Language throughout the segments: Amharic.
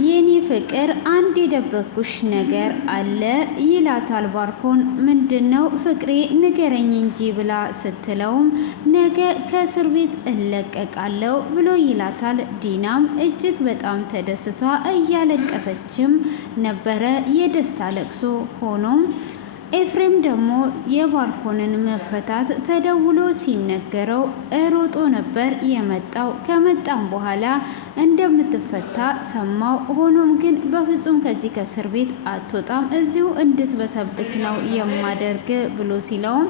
የኔ ፍቅር አንድ የደበኩሽ ነገር አለ ይላታል ባርኮን። ምንድነው ፍቅሬ ንገረኝ እንጂ ብላ ስትለውም ነገ ከእስር ቤት እለቀቃለሁ ብሎ ይላታል። ዲናም እጅግ በጣም ተደስቷ እያለቀሰችም ነበረ፣ የደስታ ለቅሶ። ሆኖም ኤፍሬም ደግሞ የባርኮንን መፈታት ተደውሎ ሲነገረው ሮጦ ነበር የመጣው። ከመጣም በኋላ እንደምትፈታ ሰማው። ሆኖም ግን በፍጹም ከዚህ ከእስር ቤት አትወጣም፣ እዚሁ እንድትበሰብስ ነው የማደርግ ብሎ ሲለውም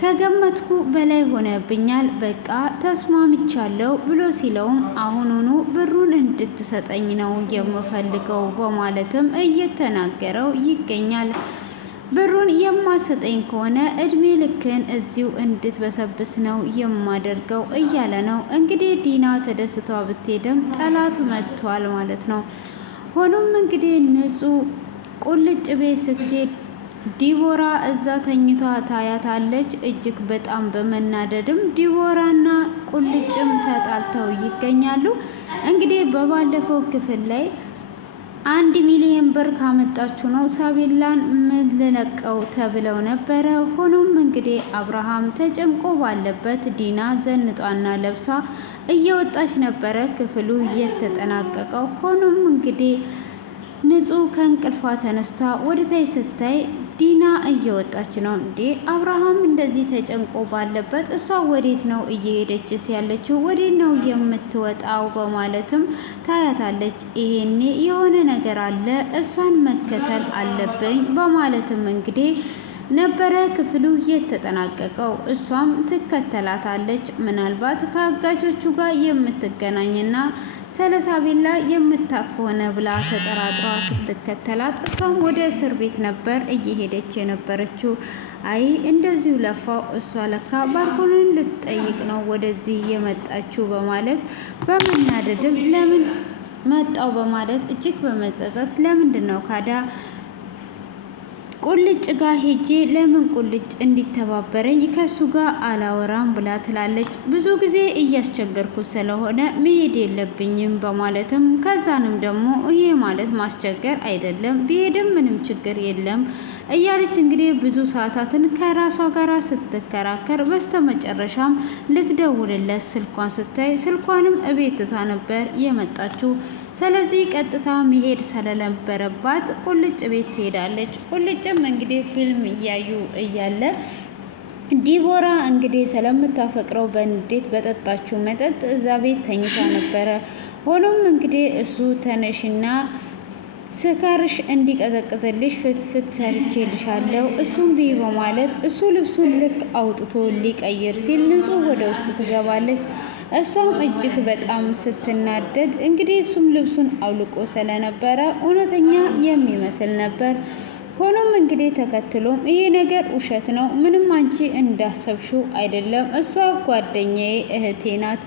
ከገመትኩ በላይ ሆነብኛል፣ በቃ ተስማምቻለሁ ብሎ ሲለውም አሁኑኑ ብሩን እንድትሰጠኝ ነው የምፈልገው በማለትም እየተናገረው ይገኛል። ብሩን የማሰጠኝ ከሆነ እድሜ ልክን እዚሁ እንድትበሰብስ ነው የማደርገው እያለ ነው። እንግዲህ ዲና ተደስቷ ብትሄድም ጠላት መጥቷል ማለት ነው። ሆኖም እንግዲህ ንጹህ ቁልጭ ቤት ስትሄድ ዲቦራ እዛ ተኝቷ ታያታለች። እጅግ በጣም በመናደድም ዲቦራና ቁልጭም ተጣልተው ይገኛሉ። እንግዲህ በባለፈው ክፍል ላይ 1 ሚሊዮን ብር ካመጣችሁ ነው ሳቤላን ምልለቀው ተብለው ነበረ። ሆኖም እንግዲህ አብርሃም ተጨንቆ ባለበት ዲና ዘንጧና ለብሳ እየወጣች ነበረ ክፍሉ የተጠናቀቀው። ሆኖም እንግዲህ ንጹህ ከእንቅልፏ ተነስታ ወደታይ ስታይ ዲና እየወጣች ነው። እንዴ አብርሃም እንደዚህ ተጨንቆ ባለበት እሷ ወዴት ነው እየሄደችስ ያለችው? ወዴት ነው የምትወጣው? በማለትም ታያታለች። ይሄኔ የሆነ ነገር አለ፣ እሷን መከተል አለብኝ በማለትም እንግዲህ ነበረ ክፍሉ የተጠናቀቀው። እሷም ትከተላታለች። ምናልባት ከአጋቾቹ ጋር የምትገናኝና ሰለሳቤላ የምታከሆነ ብላ ተጠራጥሯ ስትከተላት፣ እሷም ወደ እስር ቤት ነበር እየሄደች የነበረችው። አይ እንደዚሁ ለፋው፣ እሷ ለካ ባርኮንን ልትጠይቅ ነው ወደዚህ የመጣችው በማለት በመናደድም ለምን መጣው በማለት እጅግ በመጸጸት ለምንድን ነው ካዳ ቁልጭ ጋር ሄጄ ለምን ቁልጭ እንዲተባበረኝ ከሱ ጋር አላወራም ብላ ትላለች። ብዙ ጊዜ እያስቸገርኩት ስለሆነ መሄድ የለብኝም በማለትም ከዛንም ደግሞ ይሄ ማለት ማስቸገር አይደለም፣ ቢሄድም ምንም ችግር የለም እያለች እንግዲህ ብዙ ሰዓታትን ከራሷ ጋር ስትከራከር በስተመጨረሻም ልትደውልለት ስልኳን ስታይ ስልኳንም እቤት ትታ ነበር የመጣችው። ስለዚህ ቀጥታ መሄድ ስለነበረባት ቁልጭ ቤት ትሄዳለች። ቁልጭም እንግዲህ ፊልም እያዩ እያለ ዲቦራ እንግዲህ ስለምታፈቅረው በንዴት በጠጣችው መጠጥ እዛ ቤት ተኝታ ነበረ። ሆኖም እንግዲህ እሱ ተነሽና ስካርሽ እንዲቀዘቅዝልሽ ፍትፍት ሰርቼልሻለሁ እሱም ቢ በማለት እሱ ልብሱን ልክ አውጥቶ ሊቀይር ሲል ንጹህ ወደ ውስጥ ትገባለች። እሷም እጅግ በጣም ስትናደድ እንግዲህ እሱም ልብሱን አውልቆ ስለነበረ እውነተኛ የሚመስል ነበር። ሆኖም እንግዲህ ተከትሎም ይሄ ነገር ውሸት ነው፣ ምንም አንቺ እንዳሰብሽው አይደለም፣ እሷ ጓደኛዬ እህቴ ናት፣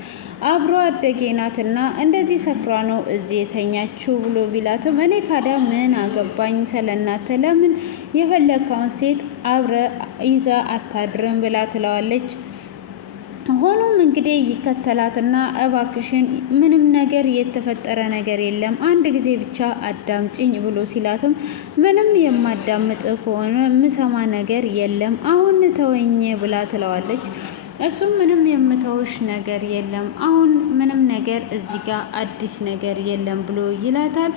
አብሮ አደጌ ናትና እንደዚህ ሰክሯ ነው እዚህ የተኛችው ብሎ ቢላትም እኔ ካዳ ምን አገባኝ ስለናተ፣ ለምን የፈለከውን ሴት አብረ ይዛ አታድርም ብላ ትለዋለች። ሆኖም እንግዲህ ይከተላትና እባክሽን ምንም ነገር የተፈጠረ ነገር የለም፣ አንድ ጊዜ ብቻ አዳምጪኝ ብሎ ሲላትም ምንም የማዳምጥ ከሆነ ምሰማ ነገር የለም፣ አሁን ተወኝ ብላ ትለዋለች። እሱም ምንም የምተውሽ ነገር የለም፣ አሁን ምንም ነገር እዚህ ጋር አዲስ ነገር የለም ብሎ ይላታል።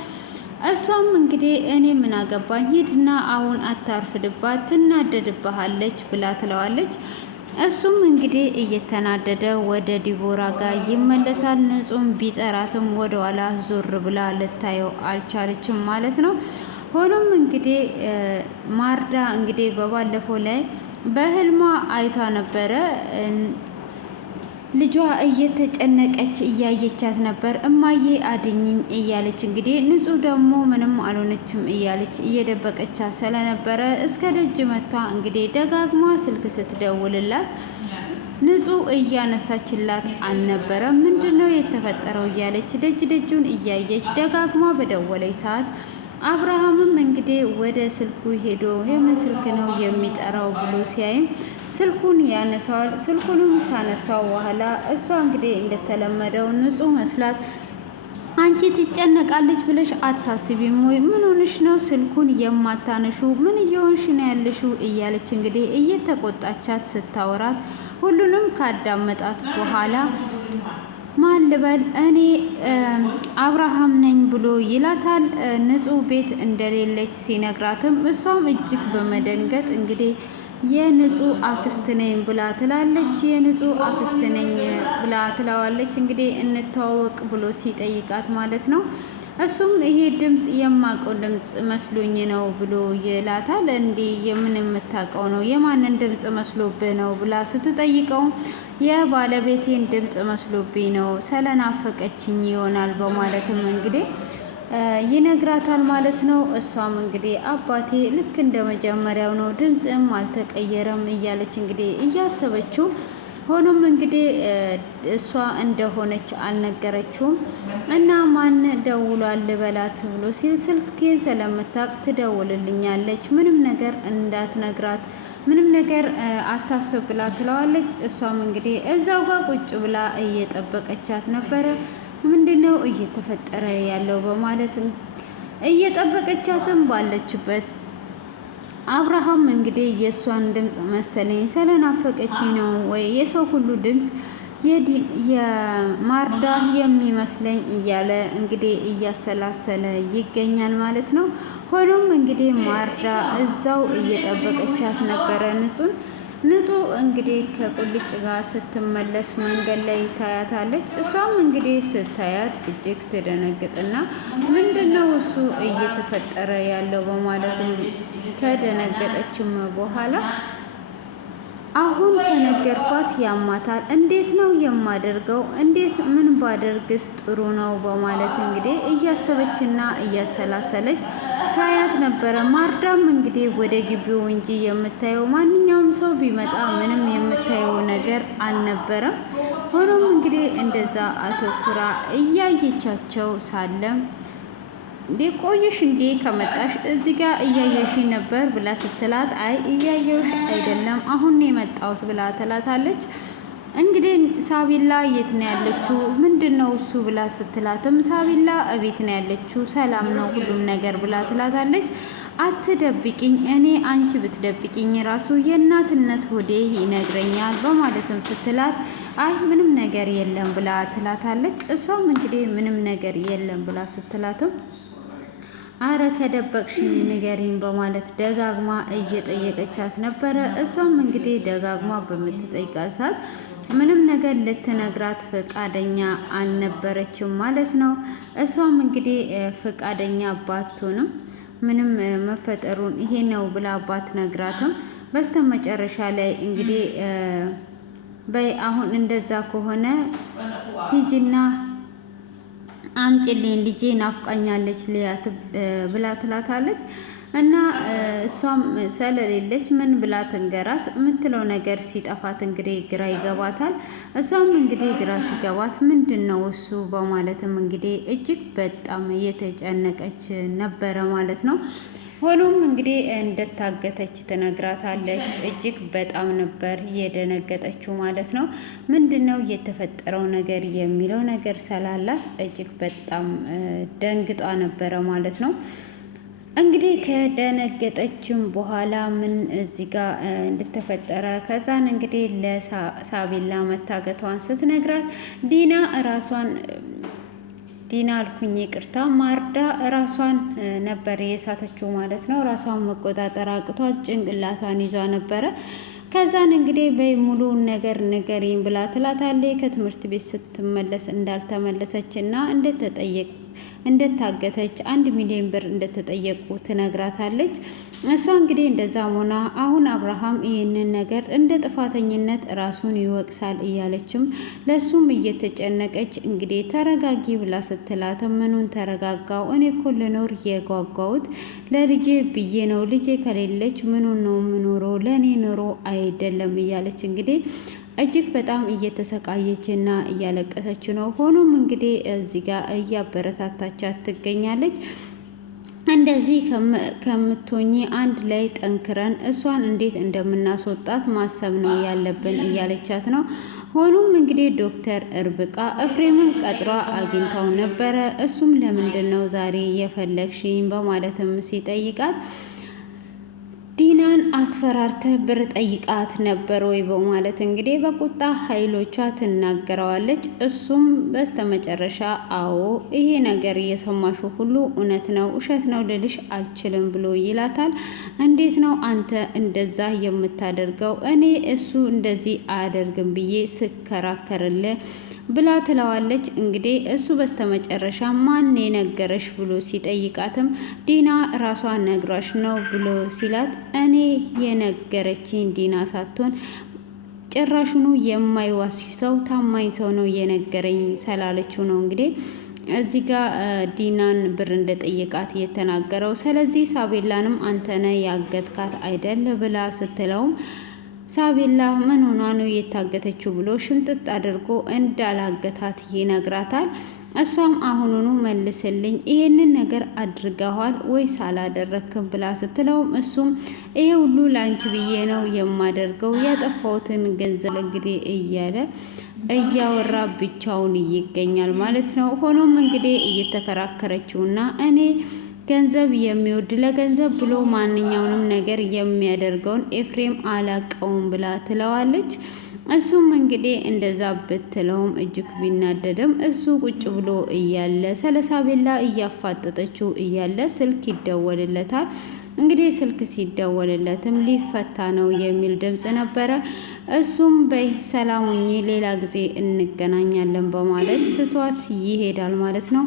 እሷም እንግዲህ እኔ ምን አገባኝ፣ ሂድና አሁን አታርፍድባት፣ ትናደድባሃለች ብላ ትለዋለች። እሱም እንግዲህ እየተናደደ ወደ ዲቦራ ጋር ይመለሳል። ንጹም ቢጠራትም ወደ ኋላ ዞር ብላ ልታየው አልቻለችም ማለት ነው። ሆኖም እንግዲህ ማርዳ እንግዲህ በባለፈው ላይ በህልሟ አይታ ነበረ ልጇ እየተጨነቀች እያየቻት ነበር። እማዬ አድኝኝ እያለች እንግዲህ ንጹህ ደግሞ ምንም አልሆነችም እያለች እየደበቀቻት ስለነበረ እስከ ደጅ መቷ እንግዲህ ደጋግማ ስልክ ስትደውልላት ንጹህ እያነሳችላት አልነበረም። ምንድነው የተፈጠረው እያለች ደጅ ደጁን እያየች ደጋግማ በደወለች ሰዓት አብርሃምም እንግዲህ ወደ ስልኩ ሄዶ የምን ስልክ ነው የሚጠራው ብሎ ሲያይም ስልኩን ያነሳዋል። ስልኩንም ካነሳው በኋላ እሷ እንግዲህ እንደተለመደው ንጹህ መስላት አንቺ ትጨነቃለች ብለሽ አታስቢም ወይ? ምን ሆንሽ ነው ስልኩን የማታነሹ? ምን እየሆንሽ ነው ያለሽው? እያለች እንግዲህ እየተቆጣቻት ስታወራት ሁሉንም ካዳመጣት በኋላ ማን ልበል እኔ አብርሃም ነኝ ብሎ ይላታል። ንጹህ ቤት እንደሌለች ሲነግራትም እሷም እጅግ በመደንገጥ እንግዲህ የንጹህ አክስት ነኝ ብላ ትላለች። የንጹህ አክስት ነኝ ብላ ትለዋለች። እንግዲህ እንተዋወቅ ብሎ ሲጠይቃት ማለት ነው። እሱም ይሄ ድምፅ የማውቀው ድምፅ መስሎኝ ነው ብሎ ይላታል። እንዲህ የምን የምታውቀው ነው? የማንን ድምፅ መስሎብህ ነው ብላ ስትጠይቀው የባለቤቴን ድምፅ መስሎብኝ ነው ስለናፈቀችኝ ይሆናል በማለትም እንግዲህ ይነግራታል ማለት ነው። እሷም እንግዲህ አባቴ ልክ እንደ መጀመሪያው ነው፣ ድምፅም አልተቀየረም እያለች እንግዲህ እያሰበችው ሆኖም እንግዲህ እሷ እንደሆነች አልነገረችውም እና ማን ደውሏል ልበላት ብሎ ሲል ስልኬን ስለምታውቅ ትደውልልኛለች፣ ምንም ነገር እንዳትነግራት፣ ምንም ነገር አታስብ ብላ ትለዋለች። እሷም እንግዲህ እዛው ጋር ቁጭ ብላ እየጠበቀቻት ነበረ። ምንድነው እየተፈጠረ ያለው በማለት እየጠበቀቻትም ባለችበት አብርሃም እንግዲህ የእሷን ድምፅ መሰለኝ ስለናፈቀችኝ ነው ወይ የሰው ሁሉ ድምፅ የማርዳ የሚመስለኝ እያለ እንግዲህ እያሰላሰለ ይገኛል ማለት ነው። ሆኖም እንግዲህ ማርዳ እዛው እየጠበቀቻት ነበረ ንጹህ እንግዲህ ከቁልጭ ጋር ስትመለስ መንገድ ላይ ታያታለች። እሷም እንግዲህ ስታያት እጅግ ትደነግጥና ምንድነው እሱ እየተፈጠረ ያለው በማለትም ከደነገጠችም በኋላ አሁን ከነገርኳት ያማታል፣ እንዴት ነው የማደርገው? እንዴት ምን ባደርግስ ጥሩ ነው? በማለት እንግዲህ እያሰበችና እያሰላሰለች ታያት ነበረ። ማርዳም እንግዲህ ወደ ግቢው እንጂ የምታየው ማንኛውም ሰው ቢመጣ ምንም የምታየው ነገር አልነበረም። ሆኖም እንግዲህ እንደዛ አተኩራ እያየቻቸው ሳለም እንዴ ቆየሽ እንዴ ከመጣሽ እዚህ ጋር እያየሽ ነበር ብላ ስትላት አይ እያየውሽ አይደለም አሁን ነው የመጣሁት ብላ ትላታለች። እንግዲህ ሳቢላ የት ነው ያለችው? ምንድነው እሱ ብላ ስትላትም ሳቢላ እቤት ነው ያለችው፣ ሰላም ነው ሁሉም ነገር ብላ ትላታለች። አትደብቂኝ፣ እኔ አንቺ ብትደብቂኝ ራሱ የእናትነት ሆዴ ይነግረኛል በማለትም ስትላት አይ ምንም ነገር የለም ብላ ትላታለች። እሷም እንግዲህ ምንም ነገር የለም ብላ ስትላትም አረ ከደበቅሽኝ ንገሪኝ በማለት ደጋግማ እየጠየቀቻት ነበረ። እሷም እንግዲህ ደጋግማ በምትጠይቃት ሰዓት ምንም ነገር ልትነግራት ፈቃደኛ አልነበረችም ማለት ነው። እሷም እንግዲህ ፈቃደኛ ባትሆንም ምንም መፈጠሩን ይሄ ነው ብላ ባትነግራትም በስተመጨረሻ ላይ እንግዲህ በይ አሁን እንደዛ ከሆነ ሂጂና አምጪልኝ ልጄ ናፍቃኛለች ልያት ብላ ትላታለች። እና እሷም ስለሌለች ምን ብላ ትንገራት? የምትለው ነገር ሲጠፋት እንግዲህ ግራ ይገባታል። እሷም እንግዲህ ግራ ሲገባት ምንድን ነው እሱ በማለትም እንግዲህ እጅግ በጣም እየተጨነቀች ነበረ ማለት ነው። ሆኖም እንግዲህ እንደታገተች ትነግራታለች። እጅግ በጣም ነበር የደነገጠችው ማለት ነው። ምንድነው የተፈጠረው ነገር የሚለው ነገር ስላላት እጅግ በጣም ደንግጧ ነበረ ማለት ነው። እንግዲህ ከደነገጠችም በኋላ ምን እዚህ ጋር እንደተፈጠረ ከዛን እንግዲህ ለሳቢላ መታገቷን ስትነግራት ዲና አልኩኝ ይቅርታ፣ ማርዳ ራሷን ነበር የሳተችው ማለት ነው። ራሷን መቆጣጠር አቅቷት ጭንቅላቷን ይዟ ነበረ። ከዛን እንግዲህ በይ ሙሉውን ነገር ንገሪኝ ብላ ትላታለች። ከትምህርት ቤት ስትመለስ እንዳልተመለሰች እና እንደታገተች 1 ሚሊዮን ብር እንደተጠየቁ ትነግራታለች። እሷ እንግዲህ እንደዛ ሆና አሁን አብርሃም ይህንን ነገር እንደ ጥፋተኝነት ራሱን ይወቅሳል እያለችም ለሱም እየተጨነቀች እንግዲህ ተረጋጊ ብላ ስትላት ምኑን ተረጋጋው? እኔ እኮ ልኖር የጓጓሁት ለልጄ ብዬ ነው። ልጄ ከሌለች ምኑን ነው የምኖረው? ለእኔ ኑሮ አይደለም እያለች እንግዲህ እጅግ በጣም እየተሰቃየች እና እያለቀሰች ነው። ሆኖም እንግዲህ እዚህ ጋር እያበረታታቻት ትገኛለች። እንደዚህ ከምትሆኚ አንድ ላይ ጠንክረን እሷን እንዴት እንደምናስወጣት ማሰብ ነው ያለብን እያለቻት ነው። ሆኖም እንግዲህ ዶክተር ርብቃ ኤፍሬምን ቀጥሯ አግኝታው ነበረ። እሱም ለምንድን ነው ዛሬ የፈለግሽኝ በማለትም ሲጠይቃት ዲናን አስፈራርተ ብር ጠይቃት ነበር ወይ በማለት እንግዲህ በቁጣ ኃይሎቿ ትናገረዋለች። እሱም በስተመጨረሻ አዎ ይሄ ነገር እየሰማሹ ሁሉ እውነት ነው፣ ውሸት ነው ልልሽ አልችልም ብሎ ይላታል። እንዴት ነው አንተ እንደዛ የምታደርገው? እኔ እሱ እንደዚህ አያደርግም ብዬ ስከራከርልህ ብላ ትለዋለች። እንግዲህ እሱ በስተመጨረሻ ማን የነገረሽ ብሎ ሲጠይቃትም ዲና ራሷ ነግራሽ ነው ብሎ ሲላት እኔ የነገረችኝ ዲና ሳትሆን ጭራሹኑ የማይዋሽ ሰው ታማኝ ሰው ነው የነገረኝ ስላለችው ነው እንግዲህ እዚህ ጋር ዲናን ብር እንደጠየቃት የተናገረው። ስለዚህ ሳቤላንም አንተነ ያገትካት አይደል ብላ ስትለውም ሳቤላ ምን ሆኗ ነው የታገተችው ብሎ ሽምጥጥ አድርጎ እንዳላገታት ይነግራታል። እሷም አሁኑኑ መልስልኝ ይሄንን ነገር አድርገዋል ወይስ አላደረክም ብላ ስትለውም እሱም ይሄ ሁሉ ላንቺ ብዬ ነው የማደርገው ያጠፋሁትን ገንዘብ እንግዲህ እያለ እያወራ ብቻውን ይገኛል ማለት ነው። ሆኖም እንግዲህ እየተከራከረችውና እኔ ገንዘብ የሚወድ ለገንዘብ ብሎ ማንኛውንም ነገር የሚያደርገውን ኤፍሬም አላቀውም ብላ ትለዋለች። እሱም እንግዲህ እንደዛ ብትለውም እጅግ ቢናደድም እሱ ቁጭ ብሎ እያለ ሰለሳቤላ እያፋጠጠችው እያለ ስልክ ይደወልለታል። እንግዲህ ስልክ ሲደወልለትም ሊፈታ ነው የሚል ድምጽ ነበረ። እሱም በይ ሰላሙኝ ሌላ ጊዜ እንገናኛለን በማለት ትቷት ይሄዳል ማለት ነው።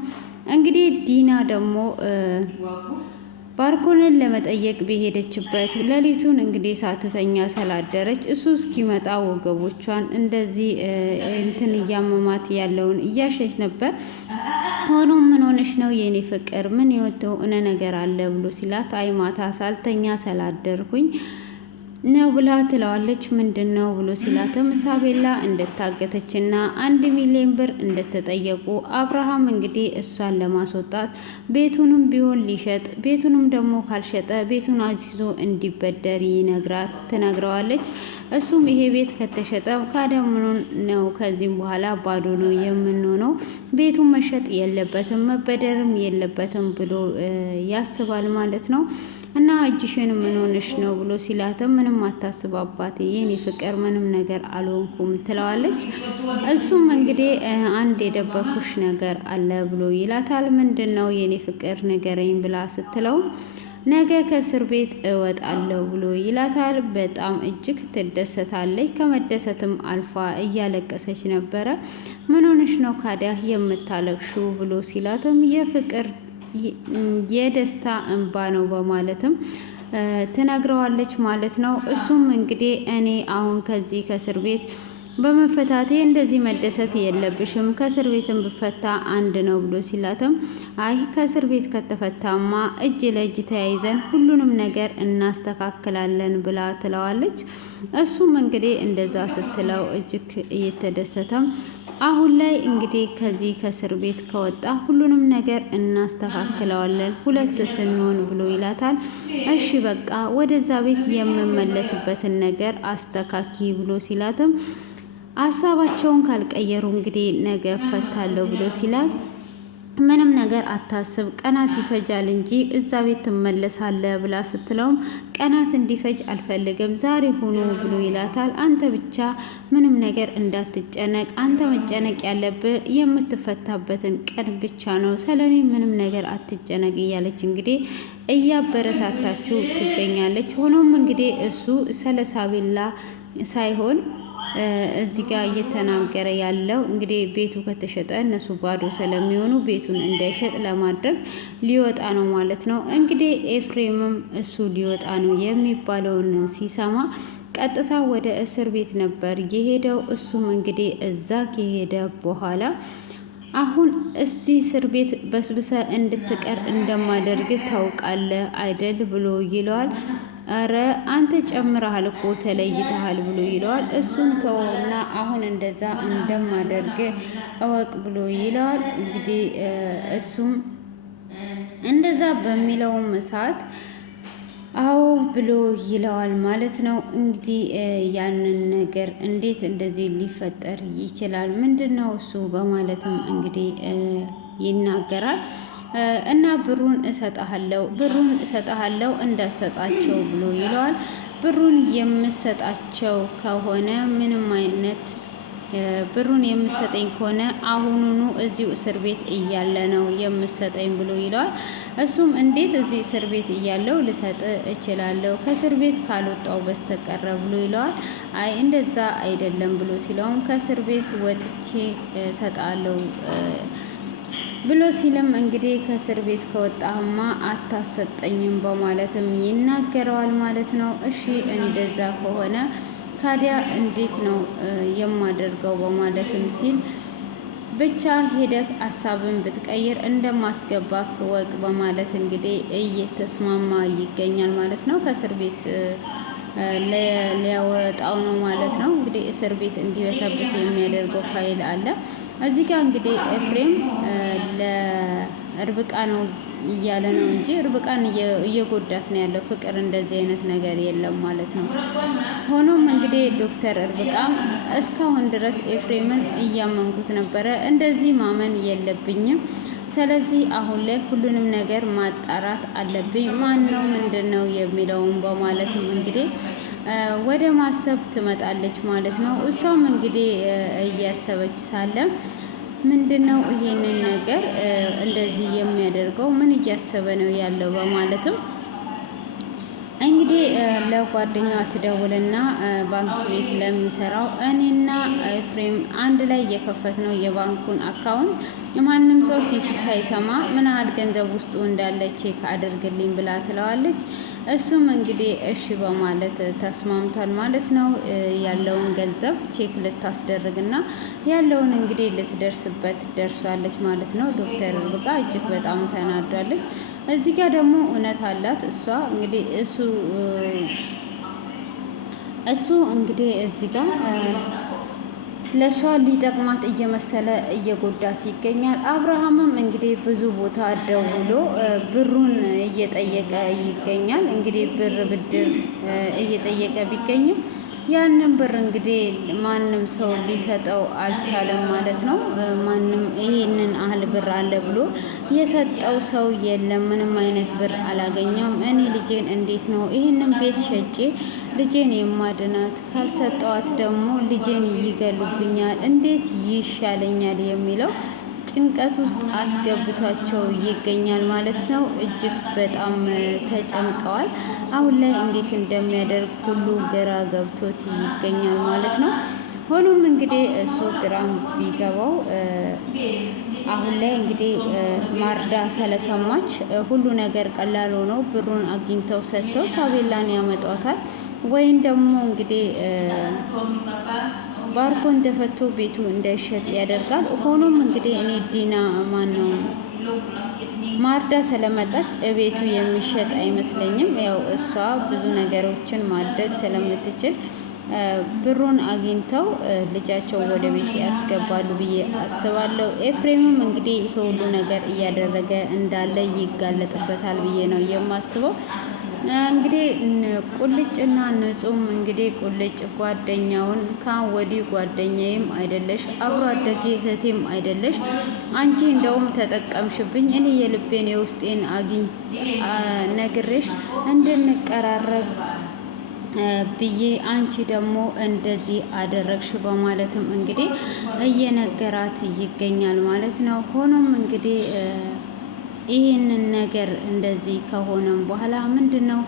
እንግዲህ ዲና ደግሞ ባርኮንን ለመጠየቅ በሄደችበት ሌሊቱን እንግዲህ ሳትተኛ ስላደረች እሱ እስኪመጣ ወገቦቿን እንደዚህ እንትን እያመማት ያለውን እያሸች ነበር። ሆኖም ምን ሆነሽ ነው የኔ ፍቅር ምን የወጣው ነገር አለ ብሎ ሲላት አይ ማታ ሳልተኛ ስላደርኩኝ ነው ብላ ትለዋለች። ምንድን ነው ብሎ ሲላትም ሳቤላ እንደታገተችና 1 ሚሊዮን ብር እንደተጠየቁ አብርሃም እንግዲህ እሷን ለማስወጣት ቤቱንም ቢሆን ሊሸጥ ቤቱንም ደግሞ ካልሸጠ ቤቱን አዚዞ እንዲበደር ትነግረዋለች። እሱም ይሄ ቤት ከተሸጠ ካደምኑን ነው ከዚህም በኋላ ባዶ ነው የምንሆነው፣ ቤቱን መሸጥ የለበትም መበደርም የለበትም ብሎ ያስባል ማለት ነው። እና እጅሽን ምን ሆነሽ ነው ብሎ ሲላትም ምንም አታስብ አባቴ የኔ ፍቅር ምንም ነገር አልሆንኩም ትለዋለች። እሱም እንግዲህ አንድ የደበኩሽ ነገር አለ ብሎ ይላታል። ምንድን ነው የኔ ፍቅር ንገረኝ ብላ ስትለው ነገ ከእስር ቤት እወጣለሁ ብሎ ይላታል። በጣም እጅግ ትደሰታለች። ከመደሰትም አልፋ እያለቀሰች ነበረ። ምን ሆነሽ ነው ካዲያ የምታለቅሹ ብሎ ሲላትም የፍቅር የደስታ እንባ ነው በማለትም ትነግረዋለች ማለት ነው። እሱም እንግዲህ እኔ አሁን ከዚህ ከእስር ቤት በመፈታቴ እንደዚህ መደሰት የለብሽም ከእስር ቤትም ብፈታ አንድ ነው ብሎ ሲላትም አይ ከእስር ቤት ከተፈታማ እጅ ለእጅ ተያይዘን ሁሉንም ነገር እናስተካክላለን ብላ ትለዋለች። እሱም እንግዲህ እንደዛ ስትለው እጅግ እየተደሰተም አሁን ላይ እንግዲህ ከዚህ ከእስር ቤት ከወጣ ሁሉንም ነገር እናስተካክለዋለን 2 ስንሆን ብሎ ይላታል። እሺ በቃ ወደዛ ቤት የምመለስበትን ነገር አስተካኪ ብሎ ሲላትም ሀሳባቸውን ካልቀየሩ እንግዲህ ነገ ፈታለሁ ብሎ ሲላት ምንም ነገር አታስብ ቀናት ይፈጃል እንጂ እዛ ቤት ትመለሳለህ ብላ ስትለውም ቀናት እንዲፈጅ አልፈልግም ዛሬ ሆኖ ብሎ ይላታል። አንተ ብቻ ምንም ነገር እንዳትጨነቅ፣ አንተ መጨነቅ ያለብህ የምትፈታበትን ቀን ብቻ ነው፣ ስለኔ ምንም ነገር አትጨነቅ እያለች እንግዲህ እያበረታታችሁ ትገኛለች። ሆኖም እንግዲህ እሱ ስለ ሳቤላ ሳይሆን እዚህ ጋር እየተናገረ ያለው እንግዲህ ቤቱ ከተሸጠ እነሱ ባዶ ስለሚሆኑ ቤቱን እንዳይሸጥ ለማድረግ ሊወጣ ነው ማለት ነው። እንግዲህ ኤፍሬምም እሱ ሊወጣ ነው የሚባለውን ሲሰማ ቀጥታ ወደ እስር ቤት ነበር የሄደው። እሱም እንግዲህ እዛ ከሄደ በኋላ አሁን እዚህ እስር ቤት በስብሰ እንድትቀር እንደማደርግ ታውቃለህ አይደል ብሎ ይለዋል። አረ አንተ ጨምረሃል እኮ ተለይተሃል ብሎ ይለዋል። እሱን ተወውና አሁን እንደዛ እንደማደርግ እወቅ ብሎ ይለዋል። እንግዲህ እሱም እንደዛ በሚለውም ሰዓት አዎ ብሎ ይለዋል ማለት ነው። እንግዲህ ያንን ነገር እንዴት እንደዚህ ሊፈጠር ይችላል? ምንድን ነው እሱ በማለትም እንግዲህ ይናገራል። እና ብሩን እሰጥሃለሁ እንዳሰጣቸው ብሎ ይለዋል። ብሩን የምሰጣቸው ከሆነ ምንም አይነት ብሩን የምሰጠኝ ከሆነ አሁኑኑ እዚሁ እስር ቤት እያለ ነው የምሰጠኝ ብሎ ይለዋል። እሱም እንዴት እዚህ እስር ቤት እያለው ልሰጥ እችላለሁ ከእስር ቤት ካልወጣው በስተቀረ ብሎ ይለዋል። አይ እንደዛ አይደለም ብሎ ሲለውም ከእስር ቤት ወጥቼ እሰጣለሁ ብሎ ሲልም እንግዲህ ከእስር ቤት ከወጣህማ አታሰጠኝም በማለትም ይናገረዋል ማለት ነው። እሺ እንደዛ ከሆነ ታዲያ እንዴት ነው የማደርገው በማለትም ሲል ብቻ ሄደህ ሀሳብን ብትቀይር እንደማስገባህ ወቅ በማለት እንግዲህ እየተስማማ ይገኛል ማለት ነው። ከእስር ቤት ሊያወጣው ነው ማለት ነው። እንግዲህ እስር ቤት እንዲበሰብስ የሚያደርገው ፋይል አለ እዚህ ጋር እንግዲህ ኤፍሬም ለርብቃ ነው እያለ ነው እንጂ ርብቃን እየጎዳት ነው ያለው። ፍቅር እንደዚህ አይነት ነገር የለም ማለት ነው። ሆኖም እንግዲህ ዶክተር ርብቃም እስካሁን ድረስ ኤፍሬምን እያመንኩት ነበረ፣ እንደዚህ ማመን የለብኝም። ስለዚህ አሁን ላይ ሁሉንም ነገር ማጣራት አለብኝ፣ ማን ነው ምንድን ነው የሚለውን በማለትም እንግዲህ ወደ ማሰብ ትመጣለች ማለት ነው። እሷም እንግዲህ እያሰበች ሳለ ምንድን ነው ይሄንን ነገር እንደዚህ የሚያደርገው ምን እያሰበ ነው ያለው በማለትም እንግዲህ ለጓደኛዋ ትደውልና ባንክ ቤት ለሚሰራው እኔና ኤፍሬም አንድ ላይ የከፈትነው የባንኩን አካውንት ማንም ሰው ሳይሰማ ምን ያህል ገንዘብ ውስጡ እንዳለ ቼክ አድርግልኝ ብላ ትለዋለች። እሱም እንግዲህ እሺ በማለት ተስማምቷል ማለት ነው። ያለውን ገንዘብ ቼክ ልታስደርግና ያለውን እንግዲህ ልትደርስበት ደርሷለች ማለት ነው። ዶክተር ርብቃ እጅግ በጣም ተናዷለች። እዚህ ጋር ደግሞ እውነት አላት እሷ እንግዲህ እሱ እንግዲህ እዚህ ጋር ለእሷ ሊጠቅማት እየመሰለ እየጎዳት ይገኛል። አብርሃምም እንግዲህ ብዙ ቦታ ደውሎ ብሩን እየጠየቀ ይገኛል። እንግዲህ ብድር እየጠየቀ ቢገኝም ያንን ብር እንግዲህ ማንም ሰው ሊሰጠው አልቻለም ማለት ነው። ማንም ይሄንን አህል ብር አለ ብሎ የሰጠው ሰው የለም። ምንም አይነት ብር አላገኘም። እኔ ልጄን እንዴት ነው ይህንን ቤት ሸጬ ልጄን የማድናት? ካልሰጠዋት ደግሞ ልጄን ይገሉብኛል፣ እንዴት ይሻለኛል የሚለው ጭንቀት ውስጥ አስገብቷቸው ይገኛል ማለት ነው። እጅግ በጣም ተጨንቀዋል። አሁን ላይ እንዴት እንደሚያደርግ ሁሉ ግራ ገብቶት ይገኛል ማለት ነው። ሆኖም እንግዲህ እሱ ግራም ቢገባው አሁን ላይ እንግዲህ ማርዳ ስለሰማች ሁሉ ነገር ቀላል ሆኖ ብሩን አግኝተው ሰጥተው ሳቤላን ያመጧታል። ወይም ደግሞ እንግዲህ ባርኮን ተፈቶ ቤቱ እንዳይሸጥ ያደርጋል። ሆኖም እንግዲህ እኔ ዲና ማነው ማርዳ ስለመጣች ቤቱ የሚሸጥ አይመስለኝም። ያው እሷ ብዙ ነገሮችን ማድረግ ስለምትችል ብሩን አግኝተው ልጃቸው ወደ ቤት ያስገባሉ ብዬ አስባለሁ። ኤፍሬምም እንግዲህ ይሄ ሁሉ ነገር እያደረገ እንዳለ ይጋለጥበታል ብዬ ነው የማስበው። እንግዲህ ቁልጭና ንጹም እንግዲህ ቁልጭ ጓደኛውን ወዲህ ጓደኛዬም አይደለሽ አብሮ አደጌ እህቴም አይደለሽ፣ አንቺ እንደውም ተጠቀምሽብኝ። እኔ የልቤን የውስጤን ነግሬሽ እንድንቀራረብ ብዬ አንቺ ደግሞ እንደዚህ አደረግሽ በማለትም እንግዲህ እየነገራት ይገኛል ማለት ነው። ሆኖም እንግዲህ ይህንን ነገር እንደዚህ ከሆነም በኋላ ምንድን ነው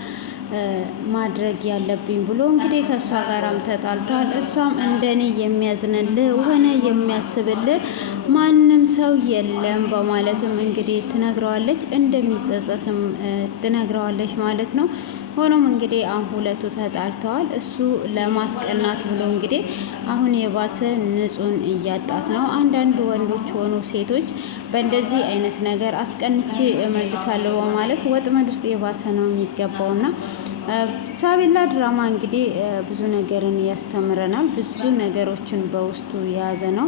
ማድረግ ያለብኝ ብሎ እንግዲህ ከእሷ ጋራም ተጣልቷል። እሷም እንደኔ የሚያዝንልህ ሆነ የሚያስብልህ ማንም ሰው የለም በማለትም እንግዲህ ትነግረዋለች። እንደሚጸጸትም ትነግረዋለች ማለት ነው። ሆኖም እንግዲህ አሁን ሁለቱ ተጣልተዋል። እሱ ለማስቀናት ብሎ እንግዲህ አሁን የባሰ ንጹን እያጣት ነው። አንዳንድ ወንዶች ሆኑ ሴቶች በእንደዚህ አይነት ነገር አስቀንቼ እመልሳለሁ በማለት ወጥመድ ውስጥ የባሰ ነው የሚገባውና ሳቤላ ድራማ እንግዲህ ብዙ ነገርን ያስተምረናል። ብዙ ነገሮችን በውስጡ የያዘ ነው።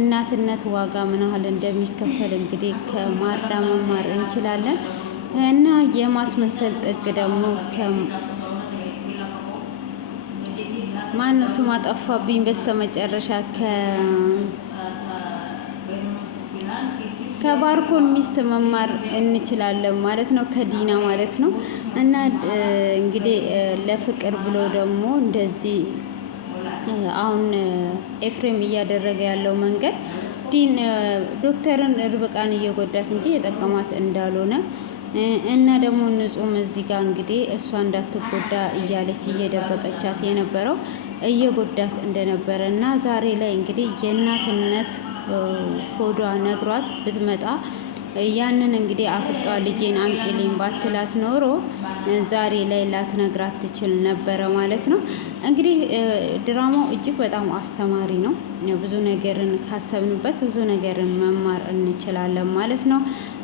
እናትነት ዋጋ ምን ያህል እንደሚከፈል እንግዲህ ከማርዳ መማር እንችላለን። እና የማስመሰል ጥግ ደግሞ ማነው ስሟ ጠፋብኝ። በስተመጨረሻ ከባርኮን ሚስት መማር እንችላለን ማለት ነው፣ ከዲና ማለት ነው። እና እንግዲህ ለፍቅር ብሎ ደግሞ እንደዚህ አሁን ኤፍሬም እያደረገ ያለው መንገድ ዶክተርን ርብቃን እየጎዳት እንጂ የጠቀማት እንዳልሆነ እና ደግሞ ንጹም እዚህ ጋር እንግዲህ እሷ እንዳትጎዳ እያለች እየደበቀቻት የነበረው እየጎዳት እንደነበረ እና ዛሬ ላይ እንግዲህ የእናትነት ሆዷ ነግሯት ብትመጣ ያንን እንግዲህ አፍጧ ልጄን አምጪልኝ ባትላት ኖሮ ዛሬ ላይ ላትነግራት ትችል ነበረ ማለት ነው። እንግዲህ ድራማው እጅግ በጣም አስተማሪ ነው። ብዙ ነገርን ካሰብንበት ብዙ ነገርን መማር እንችላለን ማለት ነው።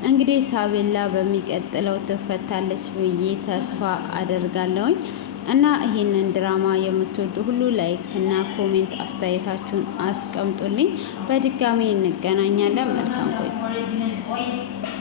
እንግዲህ ሳቤላ በሚቀጥለው ትፈታለች ብዬ ተስፋ አደርጋለሁኝ። እና ይህንን ድራማ የምትወዱ ሁሉ ላይክ እና ኮሜንት አስተያየታችሁን አስቀምጡልኝ። በድጋሚ እንገናኛለን። መልካም ቆይታ